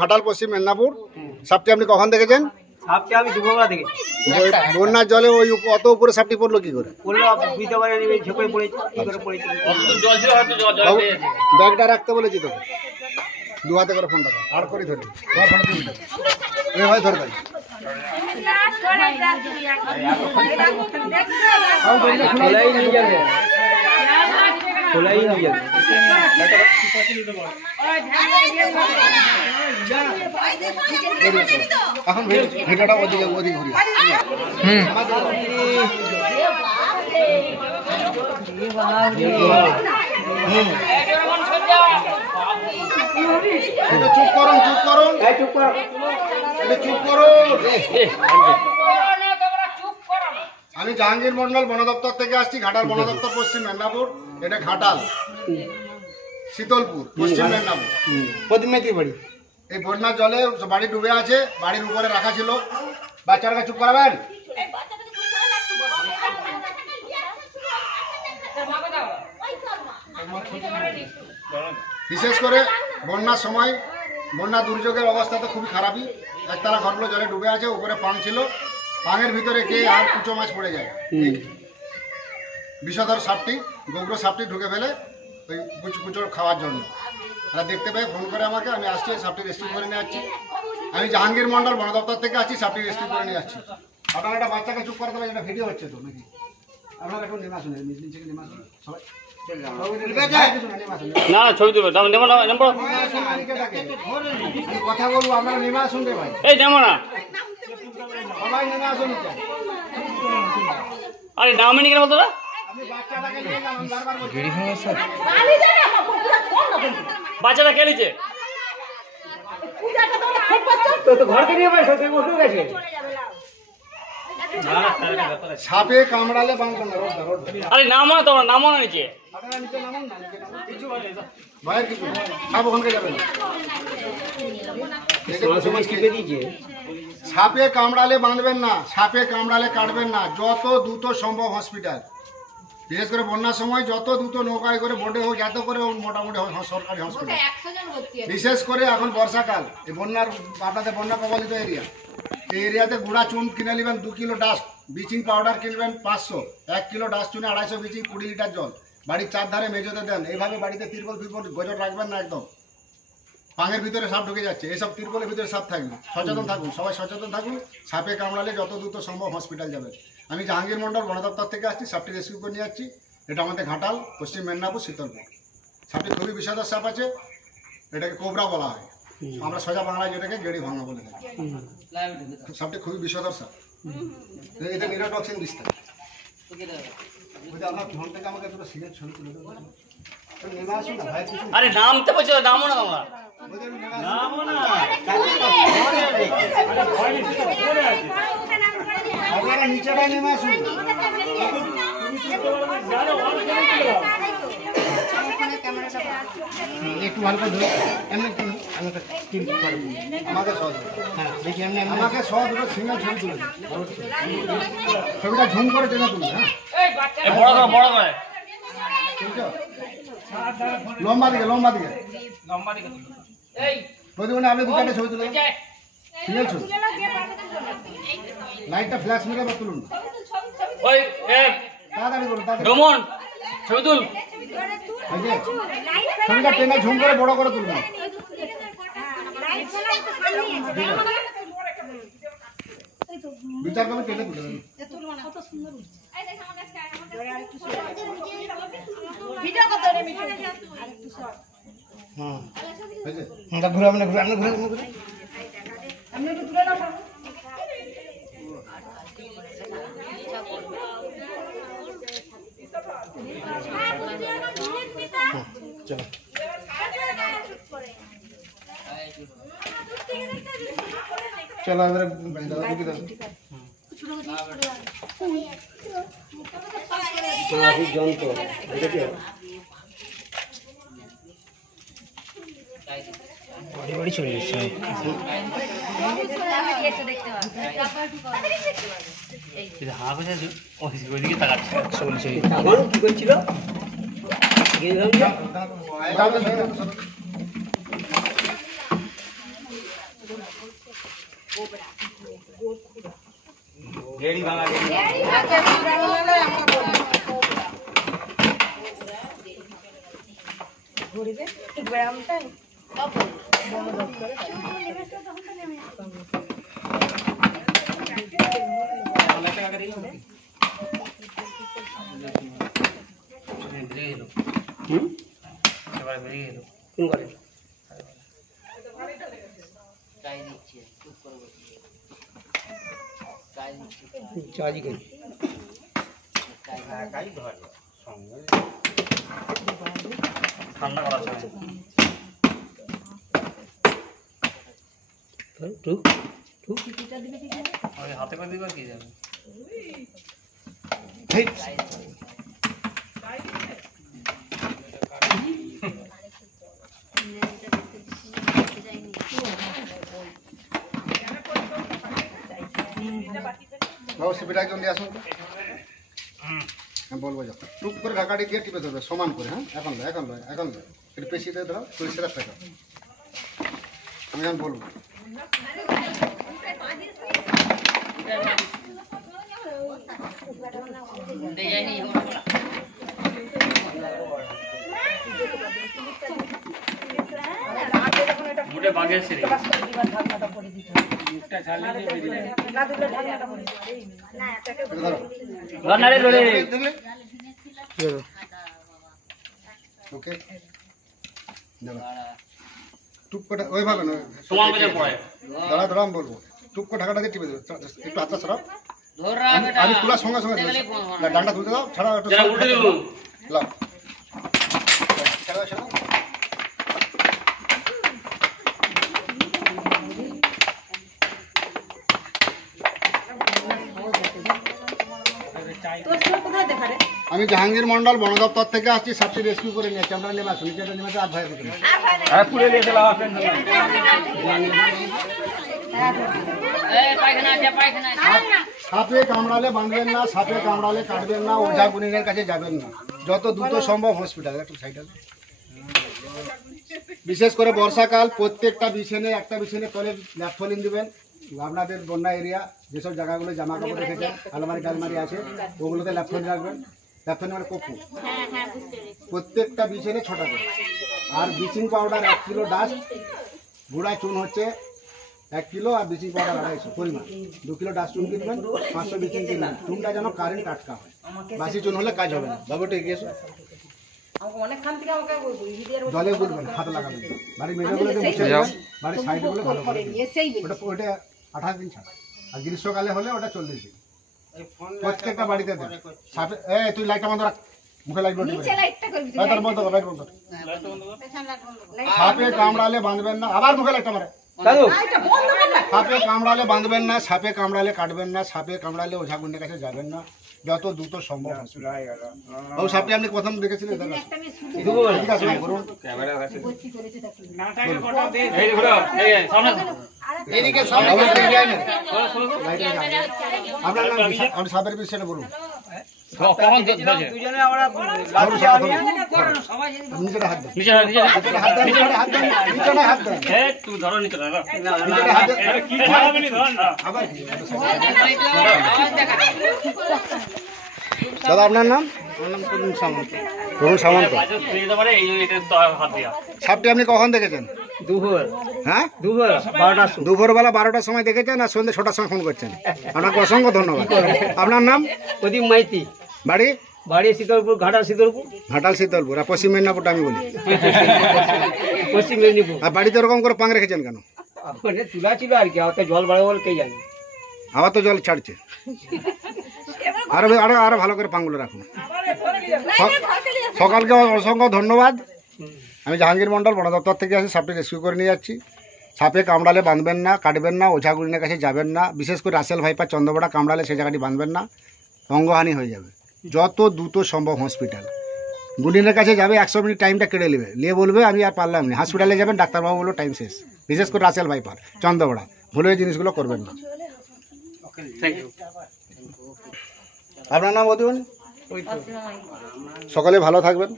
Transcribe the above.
ঘাটাল পশ্চিম মেদিনীপুর। সাপটি আপনি কখন দেখেছেন? সাপটি আমি দুপুরবেলা দেখেছি। বন্যার জলে ওই অত উপরে সাপটি পড়লো কি করে? পড়লো বুঝতে পারিনি, ঝোপে পড়েছে, কি করে পড়েছে। ব্যাগটা রাখতে বলেছি তো, দু হাতে করে ফোনটা আর করে ধরে ভাই ধরে ভাই খোলাই নিয়ে যাবে, খোলাই নিয়ে যাবে। এখন ভিডিওটা ওদিকে ওদিকে ঘুরি। চুপ করুন, চুপ করুন, চুপ করো, চুপ করুন। আমি জাহাঙ্গীর মন্ডল বন দপ্তর থেকে আসছি, ঘাটাল বন দপ্তর পশ্চিম মেদিনীপুর। এটা ঘাটাল শীতলপুর পশ্চিম মেদিনীপুর প্রতিমেতির বাড়ি। এই বন্যার জলে বাড়ি ডুবে আছে, বাড়ির উপরে রাখা ছিল। বাচ্চাটাকে চুপ করাবেন। বিশেষ করে বন্যার সময়, বন্যা দুর্যোগের অবস্থা তো খুবই খারাপই। একতলা ঘরগুলো জলে ডুবে আছে, উপরে পাং ছিল, পাঙের ভিতরে গিয়ে আর কুচো মাছ পড়ে যায়। বিষধর সাপটি, গোগ্র সাপটি ঢুকে ফেলে ওই কুচো খাওয়ার জন্য। তারা দেখতে পেয়ে ফোন করে আমাকে, আমি আসছি, সাপটি রেস্কিউ করে নিয়ে যাচ্ছি। আমি জাহাঙ্গীর মন্ডল বন দপ্তর থেকে আসছি, সাপটি রেস্কিউ করে নিয়ে যাচ্ছি। আপনারা একটা বাচ্চাকে চুপ করাতে হবে, এটা ভিডিও হচ্ছে তো নাকি? আপনারা একটু নেমে আসুন, নিচে নেমে আসুন সবাই। না ছবি তুলবে, নেবো না, নেবো কথা বলবো, আপনারা নেমে আসুন রে ভাই, এই নেবো না। সবাই নেমে আসুন। আরে নামে কেন বলতো? আমি বাচ্চাটাকে নিয়ে গেলাম, বারবার বলছি। বাচ্চাটা কে নিচ্ছে? তো ঘরকে নিয়ে ভাই সত্যি বসে গেছে। সাপে কামড়ালে বাঁধবেন না, রোড। আরে নামো না, তোমরা নামো না নিচে। আপনারা নিচে নামুন না, ভাইয়ের কিছু না। সাপ ওখানকে যাবে না। সাপে কামড়ালে বাঁধবেন না, সাপে কামড়ালে কাটবেন না। যত দ্রুত সম্ভব হসপিটাল, বিশেষ করে বন্যার সময় যত দ্রুত নৌকায় করে বোটে হোক, এত করে মোটামুটি সরকারি হসপিটাল। বিশেষ করে এখন বর্ষাকাল, এই বন্যার আপনাদের বন্যা কবলিত এরিয়া, এই এরিয়াতে গুঁড়া চুন কিনে নেবেন 2 কিলো ডাস্ট, ব্লিচিং পাউডার কিনবেন 500, 1 কিলো ডাস্ট চুনে 250 ব্লিচিং, 20 লিটার জল বাড়ির চারধারে মেঝেতে দেন। এইভাবে বাড়িতে তিরপল গজর রাখবেন না একদম। পাঙের ভিতরে সাপ ঢুকে যাচ্ছে, এইসব তিরপলের ভিতরে সাপ থাকবে। সচেতন থাকুন, সবাই সচেতন থাকুন। সাপে কামড়ালে যত দ্রুত সম্ভব হসপিটাল যাবেন। আমি জাহাঙ্গীর মন্ডল বন দপ্তর থেকে আসছি, সাপটি রেস্কিউ করে নিয়ে যাচ্ছি। এটা আমাদের ঘাটাল পশ্চিম মেদিনীপুর শীতলপুর। সাপটি খুবই বিষধর সাপ আছে, এটাকে কোবরা বলা হয়, আমরা সোজা বাংলায় যেটাকে গেড়ি ভাঙা বলে থাকি। সাপটি খুবই বিষধর সাপ, এটা নিউরোটক্সিন বিষ থাকে। আপনার ফোন থেকে আমাকে দুটো সিগারেট ছবি তুলে দেবো। নেমে আসুন না ভাই, কিছু আরে নামতে বলছো, নামো না তোমরা। আপনারা নিচেটাই নেমে আসুন। একটু হালকা ধরে এমনি আমাকে সহজ, হ্যাঁ দেখি এমনি আমাকে সহজ দুটো সিঙ্গেল ছবি তুলে দিন। ছবিটা ঝুম করে টেনে তুলুন। হ্যাঁ বড় করে ঠিক আছে, লম্বা দিকে প্রতিদিন আপনি 2-4টা ছবি তুলে সিঙ্গেল ছবি, লাইটটা ফ্ল্যাশ মেরে বা তুলুন। ওই তাড়াতাড়ি বলুন, ডোমন ছবি তুল। ছবিটা টেনে ঝুম করে বড় করে তুলবেন। 2-4 কপি টেনে তুলবেন। চলো চলো এবারে ঢুকে দেবো। যন্ত্র বাড়ি চলে যাচ্ছে। ওইদিকে তাকাচ্ছে। কি করছিল? গেড়ি ভাঙা বেরিয়ে গেল হুম এবার বেরিয়ে গেল কোন করে চার্জ করে ঠান্ডা করা আছে টুক টুক ওই হাতে করে দিবা কি যাবে হেই, বাবু সিপিটা জলদি আসুন তো। হ্যাঁ বলবো যখন টুক করে ঢাকাটি দিয়ে টিপে ধরবে সমান করে। হ্যাঁ এখন লয় এখন লয় এখন লয় একটু পেশি দিয়ে ধরো পরিষ্কার টাকা আমি এখন বলবো। মুটে বাগের সিঁড়ি এটা ধরো ঘর নাড়ে ধরে দেখলে ওকে টুক করে ওইভাবে নয় সমান বাজার পড়ে দাঁড়া দাঁড়া আমি বলবো টুক করে ঢাকাটা দিয়ে টিপে দেবে একটু হাতটা সরাও আমি তোলার সঙ্গে সঙ্গে ডান্ডা তুলতে দাও ছাড়া একটু যারা উঠে দিল লাও ছাড়া ছাড়া আমি জাহাঙ্গীর মন্ডল বন দপ্তর থেকে আসছি সাপটি রেস্কিউ করে নিয়েছি আমরা নেমে আসুন নিচে নেমে আর ভয় করতে হ্যাঁ পুরে নিয়ে চলে আসেন সাপে কামড়ালে বাঁধবেন না সাপে কামড়ালে কাটবেন না ওঝা গুনিনের কাছে যাবেন না যত দ্রুত সম্ভব হসপিটাল একটু সাইডে বিশেষ করে বর্ষাকাল প্রত্যেকটা বিছানে একটা বিছানে তলে ল্যাপথলিন দিবেন আপনাদের বন্যা এরিয়া যেসব জায়গাগুলো জামা কাপড় রেখেছেন আলমারি টালমারি আছে ওগুলোতে ল্যাপথলিন রাখবেন ল্যাপথলিন মানে কপু প্রত্যেকটা বিছানে 6টা করে আর ব্লিচিং পাউডার 1 কিলো ডাস্ট গুঁড়া চুন হচ্ছে 1 কিলো আর ব্লিচিং পাউডার 250 পরিমাণ 2 কিলো ডাস্ট চুন কিনবেন 500 ব্লিচিং কিনবেন চুনটা যেন কারেন্ট টাটকা হয় বাসি চুন হলে কাজ হবে না বাবুটা এগিয়ে এসো জলে গুলবেন হাত লাগাবেন বাড়ির মেয়েগুলোতে মুছে যাও বাড়ির সাইডগুলো ভালো করে ওটা 28 দিন ছাড়া আর গ্রীষ্মকালে হলে ওটা 40 দিন প্রত্যেকটা বাড়িতে দেন সাপে তুই লাইটটা বন্ধ রাখ মুখে লাইট বন্ধ করে লাইট বন্ধ কর লাইট বন্ধ কর সাপে কামড়ালে বাঁধবেন না আবার মুখে লাইটটা মারে দাদু সাপে কামড়ালে বাঁধবেন না সাপে কামড়ালে কাটবেন না সাপে কামড়ালে ওঝা গুন্ডের কাছে যাবেন না যত দ্রুত সম্ভব ও সাপটি আপনি প্রথম দেখেছিলেন দাদা ঠিক আছে বলুন এই ঘোরা এই সামনে এদিকে সামনে আপনার নাম কি? আপনি সাপের বিষয়ে বলুন কখন ধরেছে দুজনে আমরা ধরুন সাপ ধরুন। আপনি নিজের হাত দেন নিচে হাত দিয়ে নিজের হাত দেন নিজের হাত দেন এই তুই ধরো নিচে দাদা নিজের হাত দেন কি খাবে নি ধর না আবার কি? দাদা আপনার নাম তরুণ সামন্ত বাজে তুই দিতে পারে এই এটা তো হাত দিয়া সাপটি আপনি কখন দেখেছেন দুপুর হ্যাঁ দুপুর 12টার সময় দুপুরবেলা 12টার সময় দেখেছেন আর সন্ধ্যে 6টার সময় ফোন করছেন আপনাকে অসংখ্য ধন্যবাদ আপনার নাম প্রদীপ মাইতি বাড়ি বাড়ি শীতলপুর ঘাটাল শীতলপুর ঘাটাল শীতলপুর আর পশ্চিম মেদিনীপুরটা আমি বলি পশ্চিম মেদিনীপুর আর বাড়িতে ওরকম করে পাং রেখেছেন কেন ওখানে তুলা ছিল আর কি ওতে জল বাড়ে বল কে জানে আবার তো জল ছাড়ছে আরো আরো আরো ভালো করে পাংগুলো রাখুন সকালকে অসংখ্য ধন্যবাদ আমি জাহাঙ্গীর মন্ডল বন দপ্তর থেকে আসি সাপটি রেস্কিউ করে নিয়ে যাচ্ছি সাপে কামড়ালে বাঁধবেন না কাটবেন না ওঝা গুনিনের কাছে যাবেন না বিশেষ করে রাসেল ভাইপার চন্দ্রবড়া কামড়ালে সেই জায়গাটি বাঁধবেন না অঙ্গহানি হয়ে যাবে যত দ্রুত সম্ভব হসপিটাল গুনিনের কাছে যাবে 100 মিনিট টাইমটা কেড়ে নেবে নিয়ে বলবে আমি আর পারলাম না হসপিটালে যাবেন ডাক্তারবাবু বললো টাইম শেষ বিশেষ করে রাসেল ভাইপার চন্দ্রবড়া ভুলে এই জিনিসগুলো করবেন না থ্যাংক ইউ আপনার নাম বলতে সকালে ভালো থাকবেন।